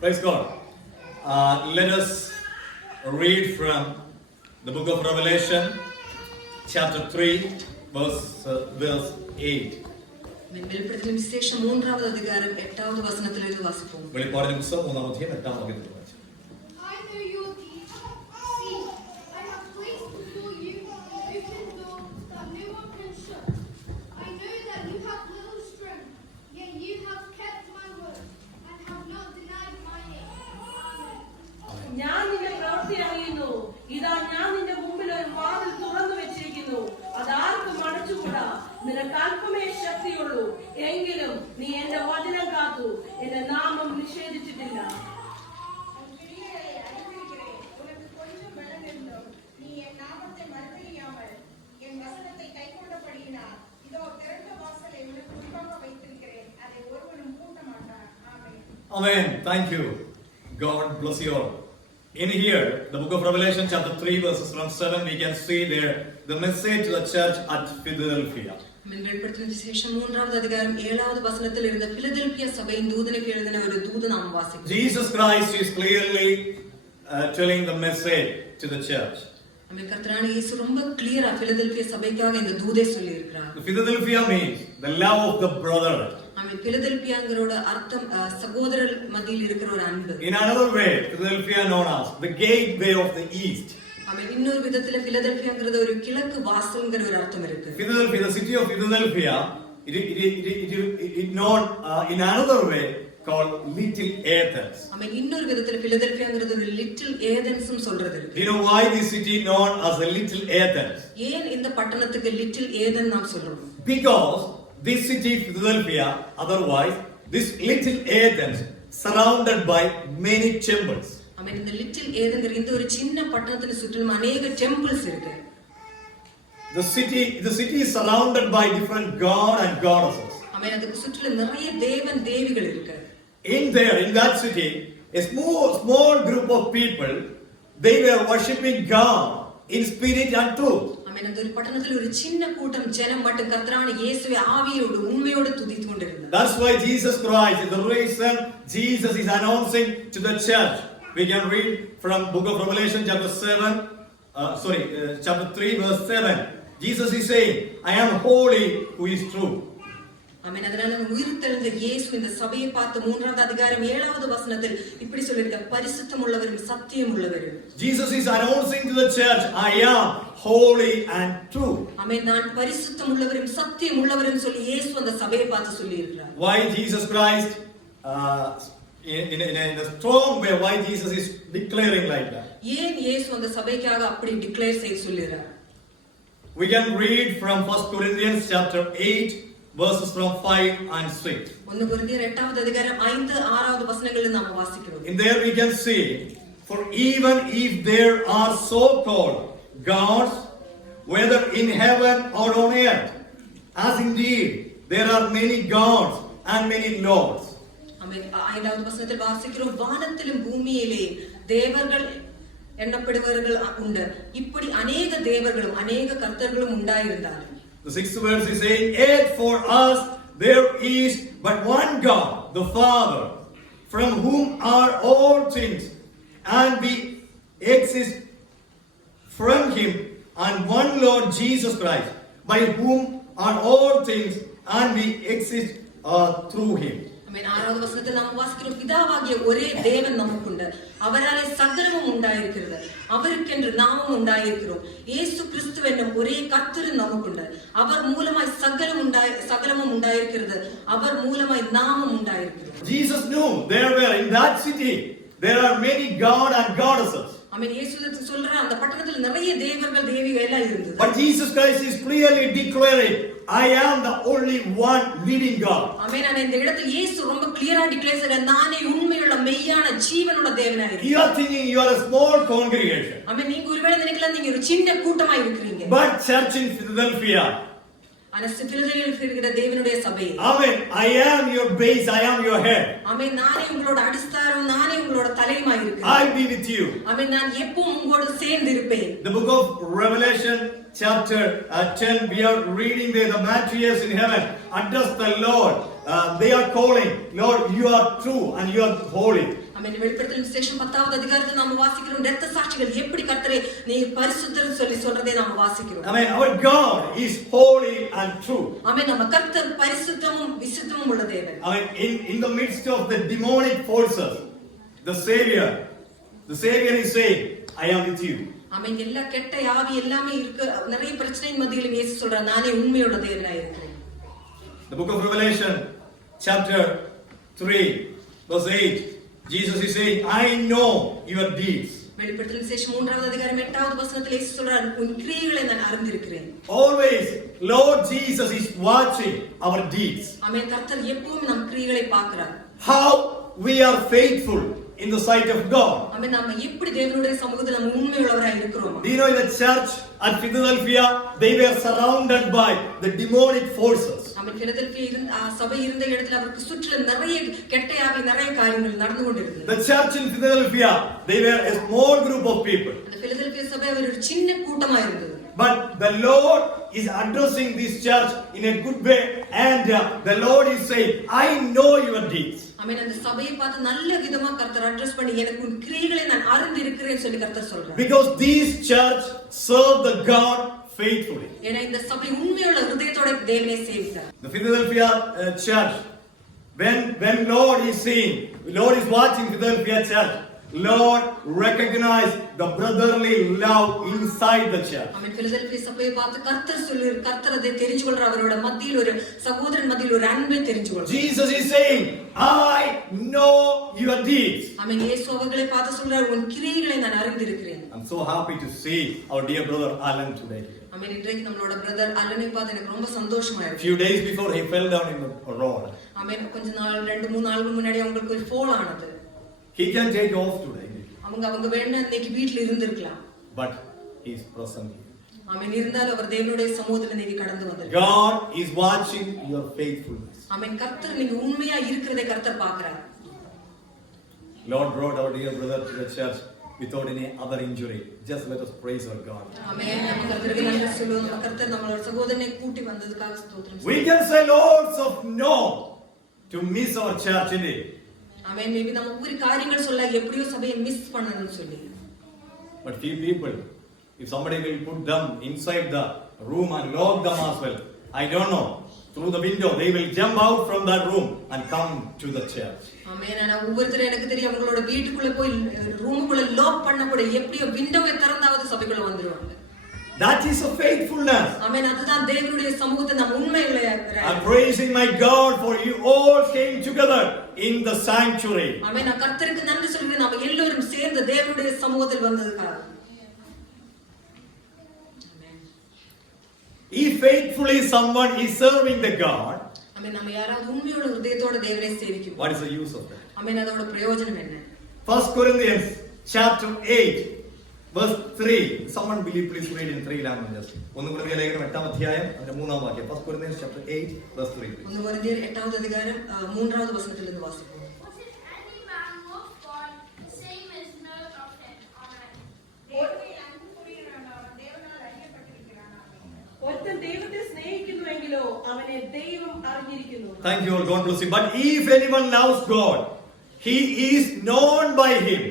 Praise God. Let us read from the book of Revelation, chapter 3, verse 8. വെളിപ്പെടുത്തലിന് വിശേഷം 3-ാമത് അധികാരം 8-ാമത് വചനത്തിലേക്ക് വാസിക്കും. വെളിപ്പാടിന്റെ പുസ്തകം 3-ാം അധ്യായം 8-ാം വാക്യത്തിൽ വായിച്ചു. I know your deeds. See, I have placed before you an open door that no one can shut. I know that you have little strength, yet you have kept my word and have not denied my name. Amen. ഞാൻ നിന്റെ പ്രവൃത്തി അറിയുന്നു. ഇതാ ഞാൻ നിന്റെ മുമ്പിൽ ഒരു വാതിൽ തുറന്നു വെച്ചിരിക്കുന്നു. അതാർക്കും അടച്ചുകൂടാ. നിനക്ക് അല്പമേ ശക്തിയുള്ളൂ. എങ്കിലും നീ എന്റെ വചനം കാത്തു എന്റെ നാമം നിഷേധിച്ചിട്ടില്ല. Amen. Thank you. God bless you all. In here, the book of Revelation, chapter 3, verses from 7, we can see there the message to the church at Philadelphia. വെളിപ്പെടുത്തലിന് വിശേഷം 3-ാമത് അധികാരം 7-ാമത് വചനത്തിൽ ഇരുന്ന ഫിലദൽഫിയ സഭയിൽ ദൂതനുക്ക് എഴുതുന്ന ഒരു ദൂതനാമം വാസിക്കും. Jesus Christ is clearly telling the message to the church. கர்த்தரான இயேசு ரொம்ப கிளியரா பிலதெல்பியா சபைக்காக இந்த தூதை சொல்லி இருக்கிறார். Philadelphia means the love of the brother. பிலதெல்பியாங்கரோட அர்த்தம் சகோதரர் மத்தியில் இருக்கிற ஒரு அன்பு. In another way, Philadelphia known as the gateway of the east. இன்னொரு விதத்துல பிலதெல்பியாங்கிறது ஒரு கிழக்கு வாசல்ங்கிற ஒரு அர்த்தம் இருக்கு. Philadelphia, the city of Philadelphia, it known in another way called Little Athens. இன்னொரு விதத்துல பிலதெல்பியாங்கிறது ஒரு லிட்டில் ஏதென்ஸ்னு சொல்றது இருக்கு. You know why this city known as the Little Athens? ஏன் இந்த பட்டணத்துக்கு லிட்டில் ஏதென் நாம் சொல்றோம்? Because this city Philadelphia, otherwise this Little Athens surrounded by many temples. இந்த லிட்டில் ஏதென்கிற இந்த ஒரு சின்ன பட்டணத்தின் சுற்றிலும் अनेक temples இருக்கு. The city is surrounded by different god and goddesses. அதுக்கு சுற்றிலும் நிறைய தேவன் தேவிகள் இருக்கு. In that city, a small group of people, they were worshiping God in spirit and truth. அந்த ஒரு பட்டணத்தில் ஒரு சின்ன கூட்டம் ஜனம் மட்டும் கர்த்தரான இயேசுவை ஆவியோடு உண்மையோடு துதித்து கொண்டிருந்தார். That's why Jesus Christ, the reason Jesus is announcing to the church. We can read from book of Revelation chapter 3 verse 7. Jesus is saying, I am holy who is true. அதனால உயிர்த்தெழுந்த இயேசு இந்த சபையை பார்த்து 3-வது அதிகாரம் 7-வது வசனத்தில் இப்படி சொல்லிருக்கார், பரிசுத்தம் உள்ளவரும் சத்தியம் உள்ளவரும். Jesus is announcing to the church, I am holy and true. நான் பரிசுத்தம் உள்ளவரும் சத்தியம் உள்ளவரும் சொல்லி இயேசு அந்த சபையை பார்த்து சொல்லி இருக்கிறார். Why Jesus Christ in a strong way, why Jesus is declaring like that? ஏன் இயேசு அந்த சபைக்காக அப்படி டிக்ளேர் செய்ய சொல்லிறார்? We can read from 1 Corinthians chapter 8 verses from 5 and 6. 1 கொரிந்தியர் 8-வது அதிகாரம் 5-6வது வசனங்களை நாம வாசிக்கிறோம். In there we can see, for even if there are so called gods, whether in heaven or on earth, as indeed there are many gods and many lords. 5வது வசனத்தில் வாசிக்கிறோம், வானத்திலும் பூமியிலே தேவர்கள் எண்ணப்படுவர்கள் உண்டு, இப்படி अनेक தேவர்களும் अनेक கர்த்தர்களும் உண்டாயிருந்தார்கள். The 6th verse is saying, yet for us there is but one God, the Father, from whom are all things, and we exist from him, and one Lord Jesus Christ, by whom are all things, and we exist through him. 6வது வசனத்தில் நாம் வாசிக்கிறோம், பிதாவாகிய ஒரே தேவன் நமக்குண்டு, அவராலே சகலமும் உண்டாயிருக்கிறது, அவருக்கென்று நாமும் உண்டாயிருக்கிறோம், இயேசு கிறிஸ்து என்னும் ஒரே கர்த்தர் நமக்குண்டு, அவர் மூலமாய் சகலமும் உண்டாயிருக்கிறது, அவர் மூலமாய் நாமும் உண்டாயிருக்கிறோம். Jesus knew there were in that city there are many god and goddesses. இயேசு சொல்ற அந்த பட்டணத்தில் நிறைய தேவர்கள் தேவிகள் எல்லாம் இருந்தது. But Jesus Christ is clearly declaring, I am the only one living God. இந்த இடத்தில் இயேசு ரொம்ப கிளியரா டிக்ளேர் செய்றார், நானே உண்மையுள்ள மெய்யான ஜீவனுள்ள தேவனாய் இருக்கிறேன். You are thinking you are a small congregation. நீங்க ஒருவேளை நினைக்கலாம் நீங்க ஒரு சின்ன கூட்டமா இருக்கிறீங்க. But church in Philadelphia, ஆனா பிலதெல்பியாவில் இருக்கிற தேவனுடைய சபை, Amen, I am your base, I am your head. நானே உங்களோட அடிஸ்தாரம், நானே உங்களோட தலைமாய் இருக்கிறேன். I'll be with you. நான் எப்பவும் உங்களோட சேர்ந்து இருப்பேன். The book of Revelation chapter 10, we are reading there, the martyrs in heaven address the Lord. They are calling, Lord, you are true and you are holy. ஆமென். வெளிப்படுத்தலின் விசேஷம் 10வது அதிகாரத்தில் நாம வாசிக்கிறோம் இரத்த சாட்சிகள் எப்படி கர்த்தரை நீ பரிசுத்தர் சொல்றதை நாம வாசிக்கிறோம். I mean, our God is holy and true. ஆமென். நம்ம கர்த்தர் பரிசுத்தமும் விசுத்தமும் உள்ள தேவன். I mean, in the midst of the demonic forces, the Savior is saying, I am with you. ஆமென். எல்லா கெட்ட ஆவி எல்லாமே இருக்கு, நிறைய பிரச்சனையின் மத்தியிலும் இயேசு சொல்றார், நானே உண்மையோட தேவனாய் இருக்கிறேன். The book of Revelation, chapter 3, verse 8, Jesus is saying, I know your deeds. வெளிப்படுத்தல் விசேஷம் 3வது அதிகாரம் 8வது வசனத்தில் இயேசு சொல்றார், உன் கிரியைகளை நான் அறிந்திருக்கிறேன். Always, Lord Jesus is watching our deeds. ஆமென். கர்த்தர் எப்பவும் நம் கிரியைகளை பார்க்கிறார். How we are faithful in the sight of God. ஆமென். நாம எப்படி தேவனுடைய சமூகத்தில் நம்ம உண்மையுள்ளவராய் இருக்கிறோம். Do you know in the church at Philadelphia, they were surrounded by the demonic forces. ஆமென். பிலதெல்பியா சபை இருந்த இடத்துல அவருக்கு சுற்றிலும் நிறைய கெட்ட ஆவி நிறைய காரியங்கள் நடந்து கொண்டிருந்தது. The church in Philadelphia, they were a small group of people. அந்த பிலதெல்பியா சபை ஒரு சின்ன கூட்டமா இருந்தது. But the Lord is addressing this church in a good way, and the Lord is saying, I know your deeds. ஆமென். அந்த சபையை பார்த்து நல்ல விதமா கர்த்தர் அட்ரஸ் பண்ணி எனக்கு உன் கிரியைகளை நான் அறிந்திருக்கிறேன் சொல்லி கர்த்தர் சொல்றார். Because this church served the God faithfully. ஏன்னா இந்த சபை உண்மையுள்ள இதயத்தோட தேவனை சேவித்தார். The Philadelphia church, when Lord is seeing, Lord is watching Philadelphia church, Lord recognize the brotherly love inside the church. ஆமென். பிலதெல்பியா சபையை பார்த்து கர்த்தர் அதை தெரிஞ்சு கொள்றார். அவரோட மத்தியில் ஒரு சகோதரன் மத்தியில் ஒரு அன்பை தெரிஞ்சு கொள்றார். Jesus is saying, I know your deeds. ஆமென். இயேசு அவர்களை பார்த்து சொல்றார், உன் கிரியைகளை நான் அறிந்திருக்கிறேன். I'm so happy to see our dear brother Alan today. ஆமென். இன்றைக்கு நம்மளோட பிரதர் அல்லனை பார்த்து எனக்கு ரொம்ப சந்தோஷமா இருக்கு. Few days before he fell down in the road. ஆமென். கொஞ்ச நாள் 2-3 நாளுக்கு முன்னாடி அவங்களுக்கு ஒரு ஃபோன் ஆனது. He can take off today. அவங்க வேணா இன்னைக்கு வீட்ல இருந்திருக்கலாம். But he is present here. ஆமென். இருந்தாலும் அவர் தேவனுடைய சமூகத்துல நீங்க கடந்து வந்தார். God is watching your faithfulness. ஆமென். கர்த்தர் நீங்க உண்மையா இருக்கிறதை கர்த்தர் பார்க்கிறார். Lord brought our dear brother to the church without any other injury. Just let us praise our God. ஆமென். நம்ம கர்த்தருக்கு நன்றி சொல்லுவோம். கர்த்தர் நம்மளோட சகோதரனை கூட்டி வந்ததுக்காக ஸ்தோத்திரம். We can say lots of no to miss our church in it. ஆமென். மேபி நம்ம ஒரு காரியங்கள் சொல்ல எப்படியோ சபையை மிஸ் பண்ணணும்னு சொல்லி. But few people, if somebody will put them inside the room and lock them as well, I don't know, through the window they will jump out from that room and come to the church. ஆமென். நான் ஒவ்வொருத்தரும் எனக்கு தெரியும் அவங்களோட வீட்டுக்குள்ள போய் ரூமுக்குள்ள லாக் பண்ண கூட எப்படியோ விண்டோவை திறந்தாவது சபைக்குள்ள வந்துருவாங்க. That is a faithfulness. ஆமென். அதுதான் தேவனுடைய சமூகத்தை நாம் உண்மையுள்ள. I'm praising my God for you all came together in the sanctuary. ஆமென். நான் கர்த்தருக்கு நன்றி சொல்கிறேன். நாம எல்லாரும் சேர்ந்து தேவனுடைய சமூகத்தில் வந்ததுக்காக. If faithfully someone is serving the God, ஆமென். நம்ம யாராவது உண்மையோட இதயத்தோட தேவனை சேவிக்கும். what is the use of that? ஆமென். அதோட பிரயோஜனம் என்ன? 1 Corinthians chapter 8 verse 3. Someone will you please read in 3 languages. 1 Corinthians ലേഖനം 8ാം അധ്യായം അതിന്റെ 3ാം വാക്യം. 1 Corinthians chapter 8 verse 3. 1 കൊരിന്ത്യർ 8வது அதிகாரம் 3வது வசனத்தில் இருந்து வாசிப்போம். Was it any man of God, the same as no of him? Amen. ഒരുത്തൻ ദൈവത്തെ സ്നേഹിക്കുന്നുവെങ്കിലോ അവനെ ദൈവം അറിഞ്ഞിരിക്കുന്നു. Thank you all, God bless you. But if anyone loves God, he is known by him.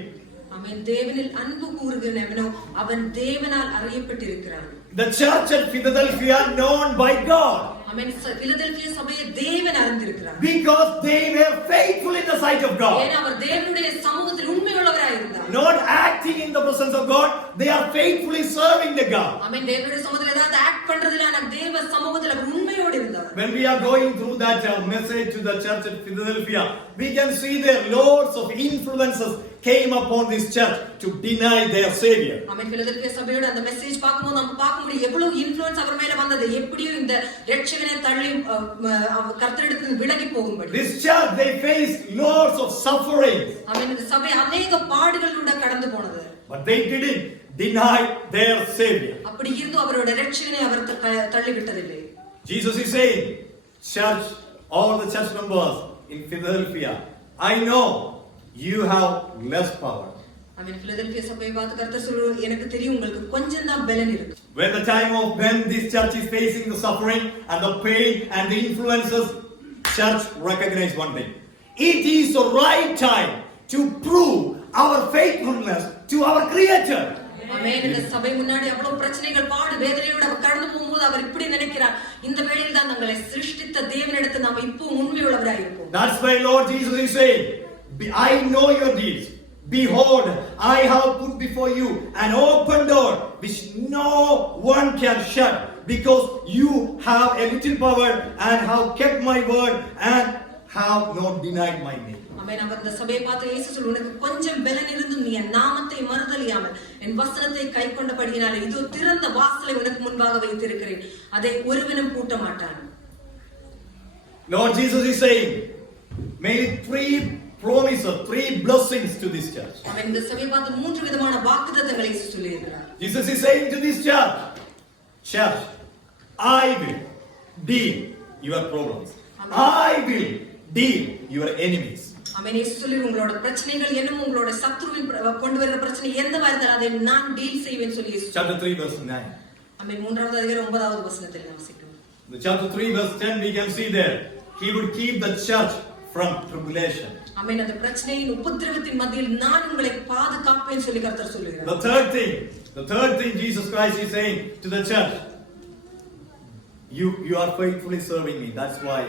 ஆமென். தேவனில் அன்பு கூறுகிறவனோ அவன் தேவனால் அறியப்பட்டிருக்கிறான். The church at Philadelphia known by God. ஆமென். பிலதெல்பியா சபையை தேவன் அறிந்திருக்கிறார். Because they were faithful in the sight of God. ஏன்னா அவர் தேவனுடைய சமூகத்தில் உண்மையுள்ளவராய் இருந்தார். Not acting in the presence of God, they are faithfully serving the God. ஆமென். தேவனுடைய சமூகத்தில் ஏதாவது ஆக்ட் பண்றதுல நான் தேவ சமூகத்தில் அவர் உண்மையோடு இருந்தார். When we are going through that message to the church at Philadelphia, we can see there lots of influences came upon this church to deny their savior. ஆமென். பிலதெல்பியா சபையோட அந்த மெசேஜ் பாக்கும்போது நம்ம பார்க்க முடியும் எவ்வளவு இன்ஃப்ளூயன்ஸ் அவர் மேல வந்தது. எப்படியோ இந்த இரட்சகனை தள்ளி கர்த்தரிடத்தில் விலகி போகும்படி. This church they faced lots of suffering. ஆமென். இந்த சபை अनेक பாடுகளோட கடந்து போனது. But they didn't deny their savior. அப்படி இருந்தும் அவரோட இரட்சகனை அவர் தள்ளி விட்டதில்லை. Jesus is saying, church, all the church members in Philadelphia, I know you have less power. ஆமென். பிலதெல்பியா சபையை பார்த்து கர்த்தர் சொல்றார், எனக்கு தெரியும் உங்களுக்கு கொஞ்சம் தான் பலன் இருக்கு. When this church is facing the suffering and the pain and the influences, church recognize one thing. It is the right time to prove our faithfulness to our Creator. ஆமென். இந்த சபை முன்னாடி அவ்வளவு பிரச்சனைகள் பாடு வேதனையோட அவர் கடந்து போகும்போது அவர் இப்படி நினைக்கிறார், இந்த வேளையில் தான் நம்மளை சிருஷ்டித்த தேவனிடத்தில் நாம் இப்போ உண்மையுள்ளவராய் இருப்போம். That's why Lord Jesus is saying, I know your deeds. Behold, I have put before you an open door which no one can shut, because you have a little power and have kept my word and have not denied my name. ஆமென். அவர் இந்த சபையை பார்த்து இயேசு சொல்றார், உனக்கு கொஞ்சம் பலன் இருந்தும் நீ என் நாமத்தை மறுதலியாமல் என் வசனத்தை கைக்கொண்டபடியினாலே இதோ திறந்த வாசலை உனக்கு முன்பாக வைத்திருக்கிறேன், அதை ஒருவனும் பூட்ட மாட்டான். Lord Jesus is saying, made three promises, three blessings to this church. ஆமென். இந்த சபையை பார்த்து மூன்று விதமான வாக்குத்தத்தங்களை இயேசு சொல்லி இருக்கிறார். Jesus is saying to this church, I will deal your problems. I will deal your enemies. ஆமென். இயேசு சொல்லி உங்களோட பிரச்சனைகள் என்னமோ உங்களோட சத்துருவின் கொண்டு வருகிற பிரச்சனை எந்தவா இருந்தாலும் அதை நான் டீல் செய்வேன் சொல்லி இயேசு. Chapter 3 verse 9. ஆமென். 3வது அதிகாரம் 9வது வசனத்தில் வாசிக்கிறோம். The chapter 3 verse 10 we can see there, he would keep the church from tribulation. ஆமென். அந்த பிரச்சனையின் உபத்திரவத்தின் மத்தியில் நான் உங்களை பாதுகாப்பேன் சொல்லி கர்த்தர் சொல்லுகிறார். The third thing Jesus Christ is saying to the church, you are faithfully serving me, that's why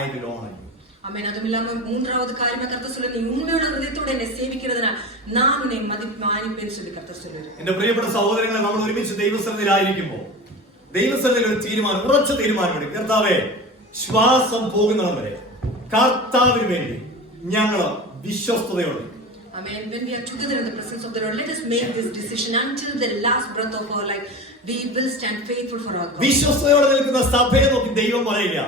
I will honor you. ஆமென். அதுமில்லாம மூன்றாவது காரியமா கர்த்தர் சொல்ல, நீ உண்மையோட இதயத்தோட என்னை சேவிக்கிறதுனால் நான் உன்னை மதிப்பேன் சொல்லி கர்த்தர் சொல்லுகிறார். എന്റെ പ്രിയപ്പെട്ട സഹോദരങ്ങളെ, നമ്മൾ ഒരുമിച്ച് ദൈവസന്നിധിയിലായിരിക്കുമ്പോൾ ദൈവസന്നിധിയിൽ ഒരു തീരുമാനം, ഉറച്ച തീരുമാനമെടുക്കും. കർത്താവേ, ശ്വാസം പോകുന്നവരെ കർത്താവിന് വേണ്ടി ഞങ്ങൾ വിശ്വസ്തയോടെ. Amen. When we are together in the presence of the Lord, let us make this decision until the last breath of our life. We will stand faithful for our God. വിശ്വസ്തയോടെ നിൽക്കുന്ന സഭയെ നോക്കി ദൈവം പറയുക,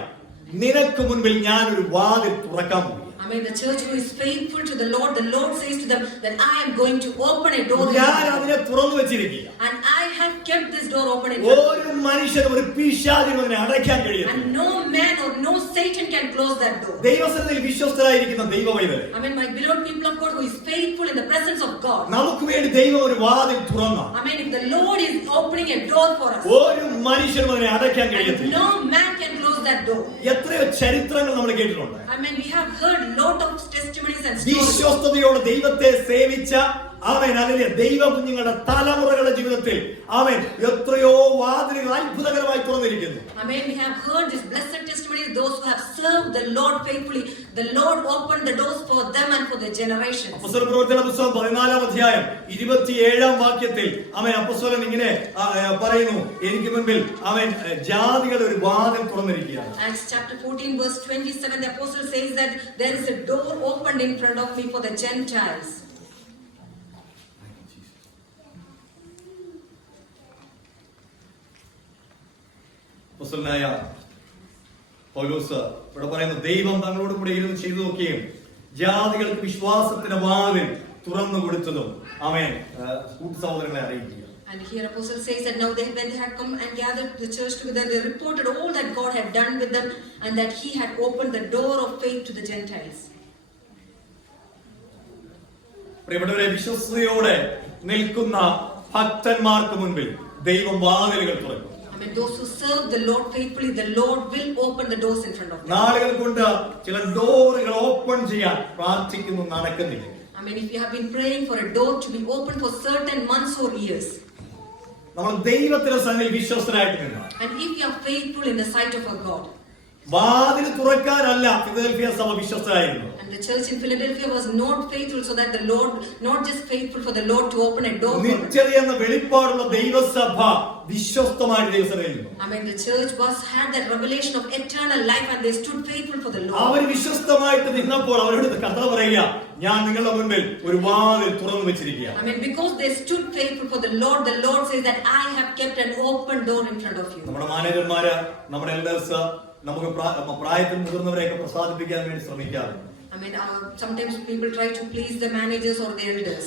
നിനക്ക് മുൻപിൽ ഞാൻ ഒരു വാതിൽ തുറക്കാൻ പോകും. Amen. The church who is faithful to the Lord says to them that I am going to open a door. ഞാൻ അതിനെ തുറന്നു വെച്ചിരിക്കുക. And I have kept this door open. ഒരു മനുഷ്യനും ഒരു പിശാചിനും അതിനെ അടയ്ക്കാൻ കഴിയില്ല. And no man or no Satan can close that door. ദൈവസന്നിധിയിൽ വിശ്വസ്തരായിരിക്കുന്ന ദൈവമൈതലേ, Amen. My beloved people of God who is faithful in the presence of God. നമുക്ക് വേണ്ടി ദൈവം ഒരു വാതിൽ തുറന്നു. Amen. If the Lord is opening a door for us, ഒരു മനുഷ്യനും അതിനെ അടയ്ക്കാൻ കഴിയത്തില്ല. no man can close that door. എത്രയോ ചരിത്രങ്ങൾ നമ്മൾ കേട്ടിട്ടുണ്ട്. Amen. We have heard lot of testimonies and stories. വിശ്വസ്തയോടെ ദൈവത്തെ സേവിച്ച ആമേൻ, അതിലെ ദൈവ കുഞ്ഞുങ്ങളുടെ തലമുറകളുടെ ജീവിതത്തിൽ ആമേൻ എത്രയോ വാതിലുകൾ അത്ഭുതകരമായി തുറന്നിരിക്കുന്നു. Amen. We have heard this blessed testimony. Those who have served the Lord faithfully, the Lord opened the doors for them and for their generation. അപ്പോസ്തലപ്രവൃത്തികളുടെ പുസ്തകം 14-ാം അധ്യായം 27-ാം വാക്യത്തിൽ ആമേൻ അപ്പോസ്തലൻ ഇങ്ങനെ പറയുന്നു, എനിക്ക് മുൻപിൽ ആമേൻ ജാതികളുടെ ഒരു വാതിൽ തുറന്നിരിക്കുകയാണ്. Acts chapter 14 verse 27, the apostle says that there is a door opened in front of me for the Gentiles. അപ്പോസ്തലനായ പൗലോസ് ഇവിടെ പറയുന്നു, ദൈവം തങ്ങളോട് കൂടെ ഇരുന്ന് ചെയ്തു നോക്കുകയും ജാതികൾക്ക് വിശ്വാസത്തിന്റെ വാതിൽ തുറന്നു കൊടുത്തതും ആമേൻ കൂട്ടു സഹോദരങ്ങളെ അറിയിക്കുക. And here apostle says that now when they had come and gathered the church together, they reported all that God had done with them and that he had opened the door of faith to the Gentiles. പ്രിയപ്പെട്ടവരെ, വിശ്വസ്തയോടെ നിൽക്കുന്ന ഭക്തന്മാർക്ക് മുൻപിൽ ദൈവം വാതിലുകൾ തുറക്കും. I mean, those who serve the Lord faithfully, the Lord will open the doors in front of them. നാളുകൾ കൊണ്ട് ചില ഡോറുകൾ ഓപ്പൺ ചെയ്യാൻ പ്രാർത്ഥിക്കുന്നു, നടക്കുന്നില്ല. I mean, if you have been praying for a door to be opened for certain months or years, നമ്മൾ ദൈവത്തിന്റെ സന്നിധിയിൽ വിശ്വസ്തരായിട്ട് നിന്നാൽ, and if you are faithful in the sight of our God, വാതിൽ തുറക്കാനല്ല ഫിലദൽഫിയ സഭ വിശ്വസ്തരായിരുന്നു. and the church in Philadelphia was not faithful so that the Lord, not just faithful for the Lord to open a door for them. നിത്യത എന്ന വെളിപ്പാടുള്ള ദൈവസഭ വിശ്വസ്തമായി ദൈവസഭയിൽ നിന്നു. I mean, the church had that revelation of eternal life and they stood faithful for the Lord. അവർ വിശ്വസ്തമായിട്ട് നിന്നപ്പോൾ അവരോട് കഥ പറയുക, ഞാൻ നിങ്ങളുടെ മുൻപിൽ ഒരു വാതിൽ തുറന്നു വെച്ചിരിക്കുകയാണ്. I mean, because they stood faithful for the Lord says that I have kept an open door in front of you. നമ്മുടെ മാനേജർമാര്, നമ്മുടെ എൽഡേഴ്സ് നമുക്ക് പ്രായത്തിൽ മുതിർന്നവരെയൊക്കെ പ്രസാദിപ്പിക്കാൻ വേണ്ടി ശ്രമിക്കാറുണ്ട്. I mean, sometimes people try to please the managers or the elders.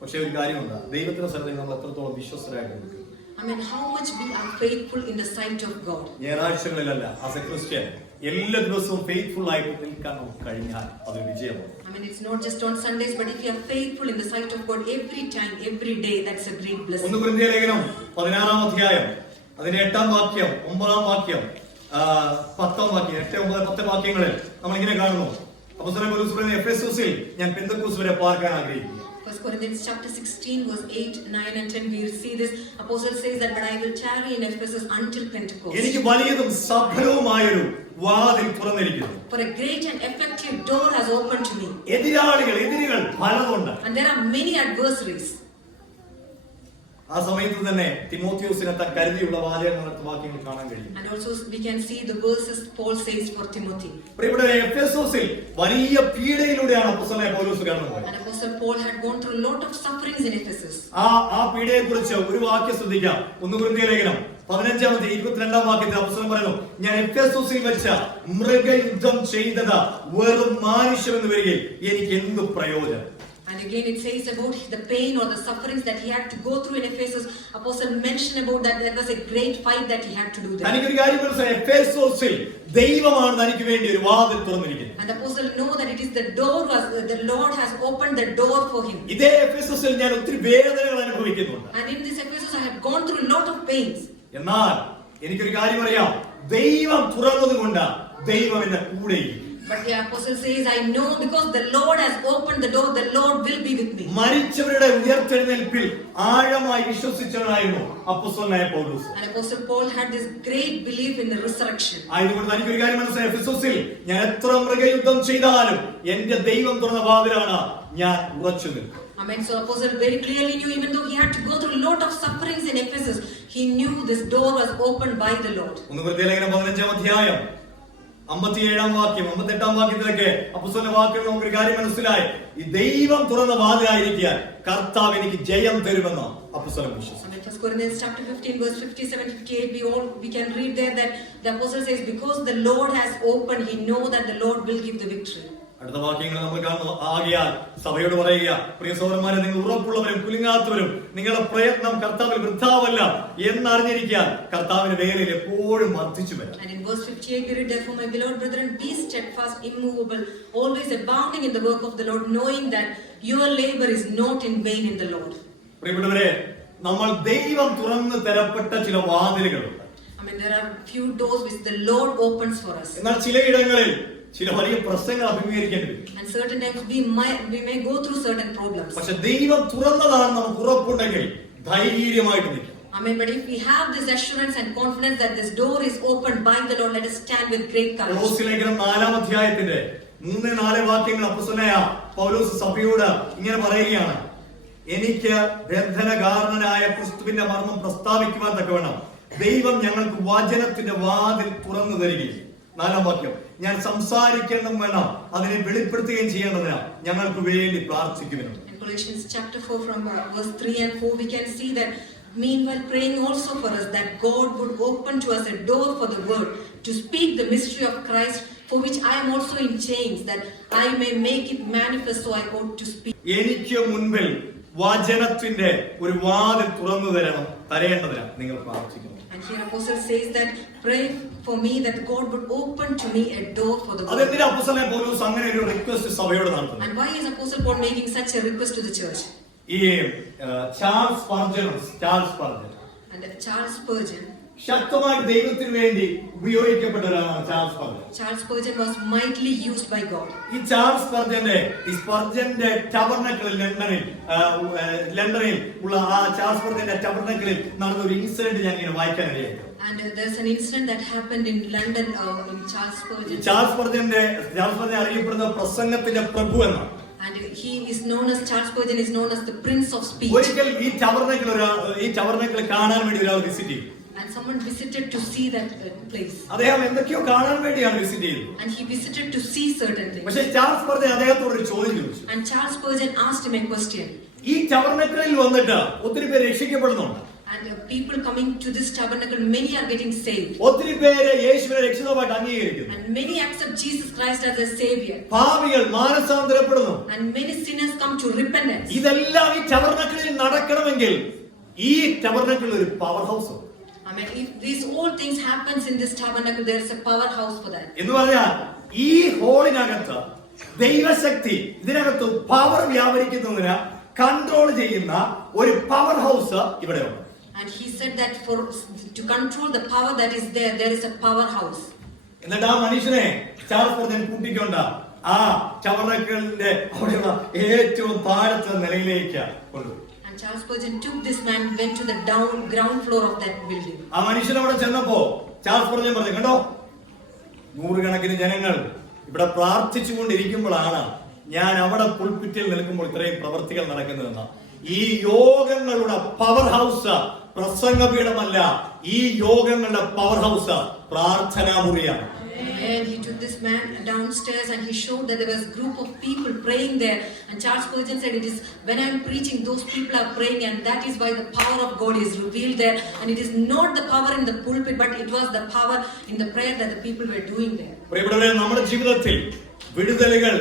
പക്ഷേ ഒരു കാര്യമുണ്ട്, ദൈവത്തിന്റെ സന്നിധിയിൽ നമ്മൾ എത്രത്തോളം വിശ്വസ്തരായിട്ട് നിൽക്കും. I mean, how much we are faithful in the sight of God. ഞായറാഴ്ചകളിലല്ല, ആസ് എ ക്രിസ്ത്യൻ എല്ലാ ദിവസവും ഫെയ്ത്ത്ഫുൾ ആയിട്ട് നിൽക്കാൻ നമുക്ക് കഴിഞ്ഞാൽ അതൊരു വിജയമാണ്. I mean, it's not just on Sundays, but if you are faithful in the sight of God every time, every day, that's a great blessing. 1 കൊരിന്ത്യർ ലേഖനം 16-ാം അധ്യായം അതിന്റെ 8-ാം വാക്യം, 9-ാം വാക്യം, 10-ാം വാക്യം, 8, 9, 10 വാക്യങ്ങളിൽ നമ്മൾ ഇങ്ങനെ കാണുന്നു, അപ്പോസ്തലൻ പൗലോസ് പറയുന്നു, എഫെസോസിൽ ഞാൻ പെന്തക്കോസ്ത് വരെ പാർക്കാൻ ആഗ്രഹിക്കുന്നു. 1 Corinthians chapter 16 verse 8, 9 and 10 we see this. Apostle says that but I will tarry in Ephesus until Pentecost. എനിക്ക് വലിയതും സഫലവുമായൊരു വാതിൽ തുറന്നിരിക്കുന്നു. For a great and effective door has opened to me. എതിരികൾ പലതുണ്ട്. And there are many adversaries. ആ സമയത്ത് തന്നെ തിമോത്തിയോസിനെ താൻ കരുതിയുള്ള വാക്യങ്ങൾ കാണാൻ കഴിയും. And also we can see the verses Paul says for Timothy. പ്രിയപ്പെട്ടവരെ, എഫെസോസിൽ വലിയ പീഡയിലൂടെയാണ് അപ്പോസ്തലനായ പൗലോസ് കടന്നുപോയത്. And Apostle Paul had gone through a lot of sufferings in Ephesus. ആ പീഡയെ കുറിച്ച് ഒരു വാക്യം ശ്രദ്ധിക്കാം. 1 കൊരിന്ത്യർ ലേഖനം 15-22 വാക്യത്തിൽ അപ്പോസ്തലൻ പറയുന്നു, ഞാൻ എഫെസോസിൽ വെച്ച മൃഗയുദ്ധം ചെയ്തത് വെറും മാനുഷ്യം എന്ന് വരികയിൽ എനിക്ക് എന്ത് പ്രയോജനം. And again it says about the pain or the sufferings that he had to go through in Ephesus. Apostle mentioned about that there was a great fight that he had to do there. തനിക്കൊരു കാര്യം മനസ്സിലായി, എഫെസോസിൽ ദൈവമാണ് തനിക്ക് വേണ്ടി ഒരു വാതിൽ തുറന്നിരിക്കുന്നത്. And the apostle know that it is the door was the Lord has opened the door for him. ഇതേ എഫെസോസിൽ ഞാൻ ഒത്തിരി വേദനകൾ അനുഭവിക്കുന്നുണ്ട്. And in this Ephesus I have gone through a lot of pains. എന്നാൽ എനിക്കൊരു കാര്യം അറിയാം, ദൈവം തുറന്നതുകൊണ്ട് ദൈവം എന്റെ കൂടെയിരിക്കും. But the apostle says, I know because the Lord has opened the door, the Lord will be with me. മരിച്ചവരുടെ ഉയർത്തെഴുന്നേൽപ്പിൽ ആഴമായി വിശ്വസിച്ചവനായിരുന്നു അപ്പോസ്തലനായ പൗലോസ്. And Apostle Paul had this great belief in the resurrection. ആയതുകൊണ്ട് എനിക്കൊരു കാര്യം മനസ്സിലായി, എഫെസോസിൽ ഞാൻ എത്ര മൃഗയുദ്ധം ചെയ്താലും എന്റെ ദൈവം തുറന്ന വാതിലാണ് ഞാൻ ഉറച്ചു നിൽക്കും. Amen. So Apostle very clearly knew, even though he had to go through a lot of sufferings in Ephesus, he knew this door was opened by the Lord. 1 കൊരിന്ത്യർ ലേഖനം 15-ാം 57-ാം വാക്യം 58-ാം വാക്യത്തിലൊക്കെ അപ്പോസ്തലന്റെ വാക്കുകൾ നമുക്കൊരു കാര്യം മനസ്സിലായി, ഈ ദൈവം തുറന്ന വാതിലായിരിക്കാൻ കർത്താവ് എനിക്ക് ജയം തരുമെന്ന് അപ്പോസ്തലൻ വിശ്വസിച്ചു. And in 1 Corinthians chapter 15 verse 57-58 we can read there that the apostle says, because the Lord has opened, he know that the Lord will give the victory. അടുത്ത വാക്യങ്ങൾ നമ്മൾ കാണുന്നു. ആകയാൽ സഭയോട് പറയുക, പ്രിയ സഹോദരന്മാരെ, നിങ്ങൾ ഉറപ്പുള്ളവരും കുലുങ്ങാത്തവരും നിങ്ങളുടെ പ്രയത്നം കർത്താവിൽ വൃഥാവല്ല എന്നറിഞ്ഞിരിക്കാൻ കർത്താവിന്റെ വേലയിൽ എപ്പോഴും വർദ്ധിച്ചു വരാം. And in verse 58 we read, therefore my beloved brethren, be steadfast, immovable, always abounding in the work of the Lord, knowing that your labor is not in vain in the Lord. പ്രിയപ്പെട്ടവരെ, നമ്മൾ ദൈവം തുറന്നു തരപ്പെട്ട ചില വാതിലുകളുണ്ട്. I mean, there are few doors which the Lord opens for us. എന്നാൽ ചിലയിടങ്ങളിൽ ചില വലിയ പ്രശ്നങ്ങൾ അഭിമുഖീകരിക്കേണ്ടി വരും. And certain times we may go through certain problems. പക്ഷെ ദൈവം തുറന്നതാണ് നമുക്ക് ഉറപ്പുണ്ടെങ്കിൽ ധൈര്യമായിട്ട് നിൽക്കാം. I mean, but if we have this assurance and confidence that this door is opened by the Lord, let us stand with great courage. കൊലോസ്യ ലേഖനം 4-ാം അധ്യായത്തിന്റെ 3-4 വാക്യങ്ങൾ അപ്പോസ്തലനായ പൗലോസ് സഭയോട് ഇങ്ങനെ പറയുകയാണ്, എനിക്ക് ബന്ധനകാരണനായ ക്രിസ്തുവിന്റെ മർമ്മം പ്രസ്താവിക്കുവാൻ തക്കവണ്ണം ദൈവം ഞങ്ങൾക്ക് വചനത്തിന്റെ വാതിൽ തുറന്നു തരികയും, 4-ാം വാക്യം, ഞാൻ സംസാരിക്കണം വേണം അതിനെ വെളിപ്പെടുത്തുകയും ചെയ്യേണ്ടതിന് ഞങ്ങൾക്ക് വേണ്ടി പ്രാർത്ഥിക്കുമെന്ന്. In Colossians chapter 4 from verse 3 and 4 we can see that meanwhile praying also for us that God would open to us a door for the word to speak the mystery of Christ, for which I am also in chains, that I may make it manifest, so I ought to speak. എനിക്ക് മുൻപിൽ വചനത്തിന്റെ ഒരു വാതിൽ തുറന്നു തരേണ്ടതിന് നിങ്ങൾ പ്രാർത്ഥിക്കുന്നു. And here apostle says that pray for me that God would open to me a door for the word. അതെന്തിനാ അപ്പോസ്തലൻ പൗലോസ് അങ്ങനെ ഒരു റിക്വസ്റ്റ് സഭയോട് നടത്തുന്നത്? And why is Apostle Paul making such a request to the church? ഈ Charles Spurgeon And Charles Spurgeon ശക്തമായി ദൈവത്തിന് വേണ്ടി ഉപയോഗിക്കപ്പെട്ട ഒരാളാണ് Charles Spurgeon. Charles Spurgeon was mightily used by God. ഈ ചാൾസ് സ്പർജന്റെ ടബർനക്കിളിൽ ലണ്ടനിൽ ഉള്ള ആ ചാൾസ് സ്പർജന്റെ ടബർനക്കിളിൽ നടന്ന ഒരു ഇൻസിഡന്റ് ഞാൻ ഇങ്ങനെ വായിക്കാനിടയായി. And there's an incident that happened in London in Charles Spurgeon. Charles Spurgeon അറിയപ്പെടുന്ന പ്രസംഗത്തിന്റെ പ്രഭു എന്നാണ്. And Charles Spurgeon is known as the Prince of Speech. ഒരിക്കൽ ഈ ടബർനക്കിൾ കാണാൻ വേണ്ടി ഒരാൾ വിസിറ്റ് ചെയ്തു. And someone visited to see that place. അദ്ദേഹം എന്തൊക്കെയോ കാണാൻ വേണ്ടിയാണ് വിസിറ്റ് ചെയ്തത്. And he visited to see certain things. പക്ഷേ ചാൾസ് സ്പർജൻ അദ്ദേഹത്തോട് ഒരു ചോദ്യം ചോദിച്ചു. And Charles Spurgeon asked him a question. ഈ ടബർനക്കിളിൽ വന്നിട്ട് ഒത്തിരി പേര് രക്ഷിക്കപ്പെടുന്നുണ്ട്. And people coming to this tabernacle, many are getting saved. ഒത്തിരി പേര് യേശുവിനെ രക്ഷിതാവായിട്ട് അംഗീകരിക്കുന്നു. And many accept Jesus Christ as a savior. പാപികൾ മാനസാന്തരപ്പെടുന്നു. And many sinners come to repentance. ഇതെല്ലാം ഈ ടബർനക്കിളിൽ നടക്കണമെങ്കിൽ ഈ ടബർനക്കിളിൽ ഒരു പവർ ഹൗസ് ഉണ്ട്. I mean, if these all things happens in this tabernacle, there is a powerhouse for that. എന്ന് പറഞ്ഞാൽ ഈ ഹോളിനകത്ത് ദൈവശക്തി ഇതിനകത്ത് പവർ വ്യാപരിക്കുന്നതിന് കൺട്രോൾ ചെയ്യുന്ന ഒരു പവർ ഹൗസ് ഇവിടെ ഉണ്ട്. And he said that to control the power that is there is a powerhouse. എന്നിട്ട് ആ മനുഷ്യനെ ചാൾസ് സ്പർജൻ കൂട്ടിക്കൊണ്ട് ആ ടബർനാക്കിളിന്റെ അവിടെയുള്ള ഏറ്റവും താഴത്തെ നിലയിലേക്ക് കൊണ്ടുപോയി. And Charles Spurgeon took this man, went to the ground floor of that building. ആ മനുഷ്യൻ അവിടെ ചെന്നപ്പോ ചാൾസ് സ്പർജൻ പറഞ്ഞു, കണ്ടോ, നൂറുകണക്കിന് ജനങ്ങൾ ഇവിടെ പ്രാർത്ഥിച്ചുകൊണ്ടിരിക്കുമ്പോഴാണ് ഞാൻ അവിടെ പുൾപിറ്റിൽ നിൽക്കുമ്പോൾ ഇത്രയും പ്രവർത്തികൾ നടക്കുന്നതെന്ന്. ഈ യോഗങ്ങളുടെ പവർ ഹൗസ് പ്രസംഗപീഠമല്ല, ഈ യോഗങ്ങളുടെ പവർ ഹൗസ് പ്രാർത്ഥനാ മുറിയാണ്. And he took this man downstairs and he showed that there was a group of people praying there. And Charles Spurgeon said, it is when I am preaching, those people are praying, and that is why the power of God is revealed there. And it is not the power in the pulpit, but it was the power in the prayer that the people were doing there. പ്രിയപ്പെട്ടവരെ, നമ്മുടെ ജീവിതത്തിൽ വിടുതലുകൾ,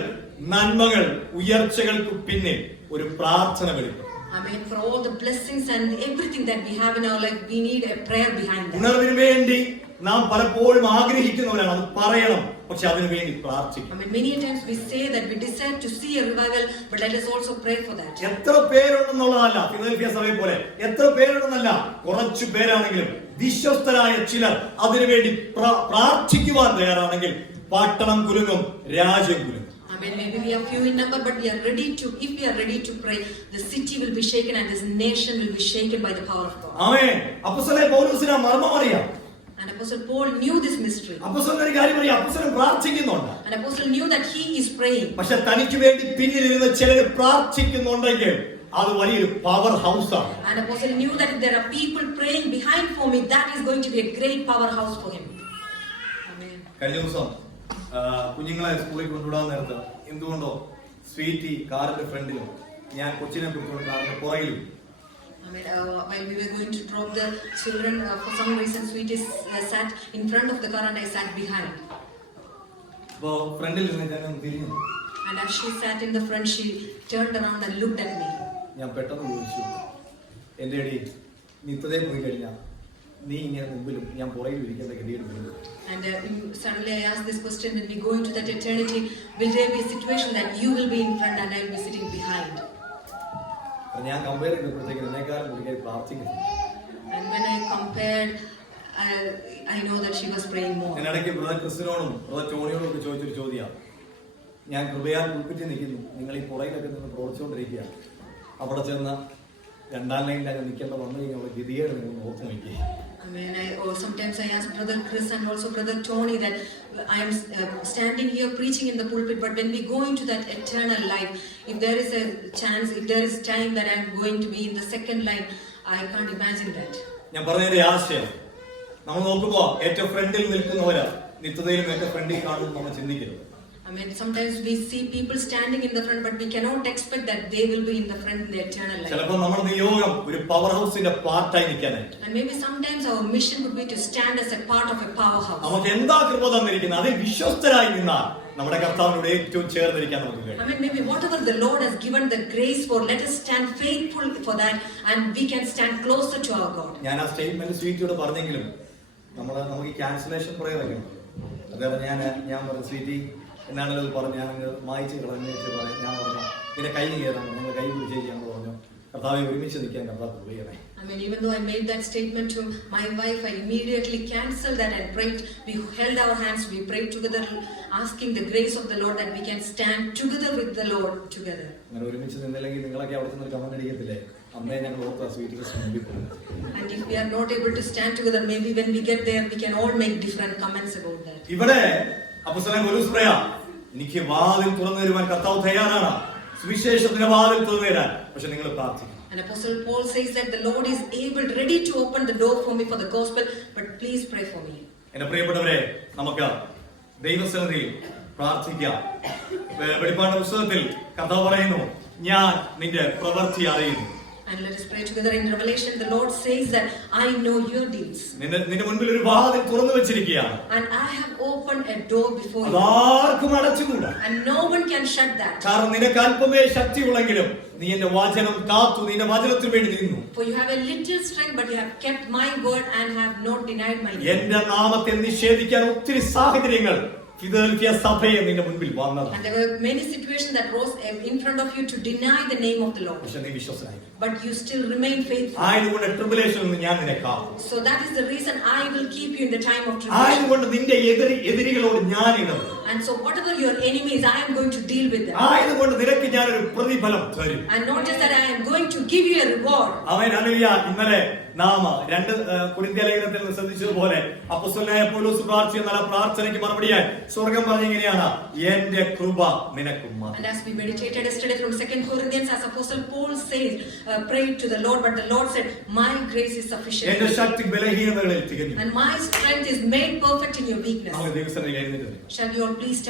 നന്മകൾ, ഉയർച്ചകൾക്ക് പിന്നിൽ ഒരു പ്രാർത്ഥന വെളിപ്പെടും. I mean, for all the blessings and everything that we have in our life, we need a prayer behind that. ഉണർവിന് വേണ്ടി നാം പലപ്പോഴും ആഗ്രഹിക്കുന്നവരാണ്, അത് പറയണം, പക്ഷെ അതിനു വേണ്ടി പ്രാർത്ഥിക്കണം. I mean, many times we say that we desire to see a revival, but let us also pray for that. എത്ര പേരുണ്ടെന്നുള്ളതല്ല, ഫിലദൽഫിയ സഭയെ പോലെ എത്ര പേരുണ്ടെന്നല്ല, കുറച്ചു പേരാണെങ്കിലും വിശ്വസ്തരായ ചിലർ അതിനുവേണ്ടി പ്രാർത്ഥിക്കുവാൻ തയ്യാറാണെങ്കിൽ പട്ടണം കുലുങ്ങും, രാജ്യം കുലുങ്ങും. I mean, maybe we are few in number, but we are ready to, if we are ready to pray, the city will be shaken and this nation will be shaken by the power of God. ആമേൻ. അപ്പോസ്തലൻ പൗലോസിന് മർമ്മം അറിയാം. And Apostle Paul knew this mystery. അപ്പോസ്തലൻ ഒരു കാര്യം അറിയാം, അപ്പോസ്തലൻ പ്രാർത്ഥിക്കുന്നുണ്ട്. And Apostle knew that he is praying. പക്ഷെ തനിക്ക് വേണ്ടി പിന്നിലിരുന്ന് ചിലർ പ്രാർത്ഥിക്കുന്നുണ്ടെങ്കിൽ അത് വലിയൊരു പവർ ഹൗസ് ആണ്. And Apostle knew that if there are people praying behind for me, that is going to be a great powerhouse for him. Amen. കഴിഞ്ഞ ദിവസം കുഞ്ഞുങ്ങളെ സ്കൂളിൽ കൊണ്ടുവിടാൻ നേരത്ത് എന്തുകൊണ്ടോ സ്വീറ്റി കാറിന്റെ ഫ്രണ്ടിലും ഞാൻ കൊച്ചിനെ പിടിച്ചുകൊണ്ട് കാറിന്റെ പുറകിലും. I mean, while we were going to drop the children, for some reason, Sweetie sat in front of the car and I sat behind. അപ്പോ ഫ്രണ്ടിൽ നിന്ന് ഞാൻ തിരിഞ്ഞു. And as she sat in the front, she turned around and looked at me. ഞാൻ പെട്ടെന്ന് ചോദിച്ചു, എന്റെ അടി നിത്യതയെ പോയി കഴിഞ്ഞാൽ നീ ഇങ്ങനെ മുമ്പിലും ഞാൻ പുറകിൽ ഇരിക്കുന്ന ഗതിയുണ്ട്. And suddenly I asked this question: when we go into that eternity, will there be a situation that you will be in front and I will be sitting behind? ഞാൻ കമ്പയർ ചെയ്തപ്പോഴത്തേക്ക് എന്നെക്കാളും കൂടുതൽ പ്രാർത്ഥിക്കുന്നു. And when I compared, I know that she was praying more. ഞാൻ ഇടയ്ക്ക് ബ്രദർ ക്രിസ്ത്യനോടും ബ്രദർ ടോണിയോടും ഒക്കെ ചോദിച്ചൊരു ചോദ്യം, ഞാൻ കൃപയാൽ ഉൾപ്പെട്ടി നിൽക്കുന്നു, നിങ്ങൾ ഈ പുറകിലൊക്കെ നിന്ന് പ്രവർത്തിച്ചുകൊണ്ടിരിക്കുക, അവിടെ ചെന്ന രണ്ടാം ലൈനിലൊക്കെ നിൽക്കേണ്ട വന്നു കഴിഞ്ഞാൽ ഗതികേട് നിങ്ങൾ ഓർത്ത് നോക്കി. I mean, sometimes I ask Brother Chris and also Brother Tony that I am standing here preaching in the pulpit, but when we go into that eternal life, if there is a chance, if there is time that I am going to be in the second line, I can't imagine that. ഞാൻ പറഞ്ഞതിന്റെ ആശയം, നമ്മൾ നോക്കുമ്പോ ഏറ്റവും ഫ്രണ്ടിൽ നിൽക്കുന്നവര് നിത്യതയിലും ഏറ്റവും ഫ്രണ്ടിൽ കാണുന്നു നമ്മൾ ചിന്തിക്കരുത്. I mean, sometimes we see people standing in the front, but we cannot expect that they will be in the front in the eternal life. ചിലപ്പോൾ നമ്മുടെ നിയോഗം ഒരു പവർ ഹൗസിന്റെ പാർട്ടായി നിൽക്കാനായിട്ട്. And maybe sometimes our mission could be to stand as a part of a powerhouse. നമുക്ക് എന്താ കൃപ തന്നിരിക്കുന്നത് അതിൽ വിശ്വസ്തരായി നിന്നാൽ നമ്മുടെ കർത്താവിനോട് ഏറ്റവും ചേർന്നിരിക്കാൻ നമുക്ക് കഴിയും. I mean, maybe whatever the Lord has given the grace for, let us stand faithful for that, and we can stand closer to our God. ഞാൻ ആ സ്റ്റേറ്റ്മെന്റ് സ്വീറ്റിയോട് പറഞ്ഞെങ്കിലും നമുക്ക് ക്യാൻസലേഷൻ പറയാൻ അതേപോലെ ഞാൻ പറഞ്ഞു, സ്വീറ്റി എന്നാണല്ലോ പറഞ്ഞു, ഞാൻ മായിച്ച് കളഞ്ഞു പറയാം. ഞാൻ പറഞ്ഞു പിന്നെ കൈ കയറാണ്, നിങ്ങൾ കൈ പിടിച്ച് ചെയ്യാന്ന് പറഞ്ഞു. കർത്താവെ ഒരുമിച്ച് നിൽക്കാൻ കർത്താവ് കൃപയണേ. I mean, even though I made that statement to my wife, I immediately cancelled that and prayed. We held our hands, we prayed together, asking the grace of the Lord that we can stand together with the Lord together. അങ്ങനെ ഒരുമിച്ച് നിന്നില്ലെങ്കിൽ നിങ്ങളൊക്കെ അവിടെ നിന്ന് കമന്റ് അടിക്കത്തില്ലേ, അമ്മയെ ഞങ്ങൾ ഓർത്ത സ്വീറ്റ് മുമ്പിൽ പോകും. And if we are not able to stand together, maybe when we get there, we can all make different comments about that. ഇവിടെ അപ്പോസ്തലൻ പൗലോസ് പറയാ, എനിക്ക് വാതിൽ തുറന്നു തരുവാൻ കർത്താവ് തയ്യാറാണ്, സുവിശേഷത്തിന്റെ വാതിൽ തുറന്നു തരാൻ, പക്ഷെ നിങ്ങൾ പ്രാർത്ഥിക്കണം. And Apostle Paul says that the Lord is able, ready to open the door for me for the gospel, but please pray for me. എന്റെ പ്രിയപ്പെട്ടവരെ, നമുക്ക് ദൈവസന്നിധിയിൽ പ്രാർത്ഥിക്കാം. വെളിപ്പാട് പുസ്തകത്തിൽ കർത്താവ് പറയുന്നു, ഞാൻ നിന്റെ പ്രവൃത്തി അറിയുന്നു. And let us pray together. In Revelation, the Lord says that I know your deeds. നിന്റെ മുൻപിൽ ഒരു വാതിൽ തുറന്നു വെച്ചിരിക്കുകയാണ്. And I have opened a door before you. അതാർക്കും അടച്ചുകൂടാ. And no one can shut that. കാരണം നിനക്ക് അല്പമേ ശക്തിയുള്ളെങ്കിലും നീ എന്റെ വചനം കാത്തു, നിന്റെ വചനത്തിന് വേണ്ടി നിന്നു. For you have a little strength, but you have kept my word and have not denied my name. എന്റെ നാമത്തെ നിഷേധിക്കാൻ ഒത്തിരി സാഹചര്യങ്ങൾ ഫിലദൽഫിയ സഭയെ നിന്റെ മുൻപിൽ വന്നത്. And there were many situations that rose in front of you to deny the name of the Lord. പക്ഷെ നീ വിശ്വസ്തനായി. But you still remain faithful. ആയതുകൊണ്ട് ട്രിബുലേഷനിൽ നിന്ന് ഞാൻ നിന്നെ കാക്കും. So that is the reason I will keep you in the time of tribulation. ആയതുകൊണ്ട് നിന്റെ എതിരികളോട് ഞാൻ ഇടപെടും. And so whatever your enemies, I am going to deal with them. ആയതുകൊണ്ട് നിനക്ക് ഞാനൊരു പ്രതിഫലം തരും. And not just that, I am going to give you a reward. അവൻ ഹല്ലേലൂയ. ഇന്നലെ നാം 2 കൊരിന്ത്യ ലേഖനത്തിൽ നിന്ന് ശ്രദ്ധിച്ചതുപോലെ അപ്പോസ്തലനായ പൗലോസ് പ്രാർത്ഥിച്ച നല്ല പ്രാർത്ഥനയ്ക്ക് മറുപടിയായി സ്വർഗ്ഗം പറഞ്ഞിങ്ങനെയാണ്, എന്റെ കൃപ നിനക്ക് മതി. And as we meditated yesterday from 2 Corinthians, as Apostle Paul says, prayed to the Lord, but the Lord said, my grace is sufficient. എന്റെ ശക്തി ബലഹീനതകളിൽ തികഞ്ഞു. And my strength is made perfect in your weakness. നമുക്ക് ദിവസം എഴുന്നേറ്റ് Shall you all please stand?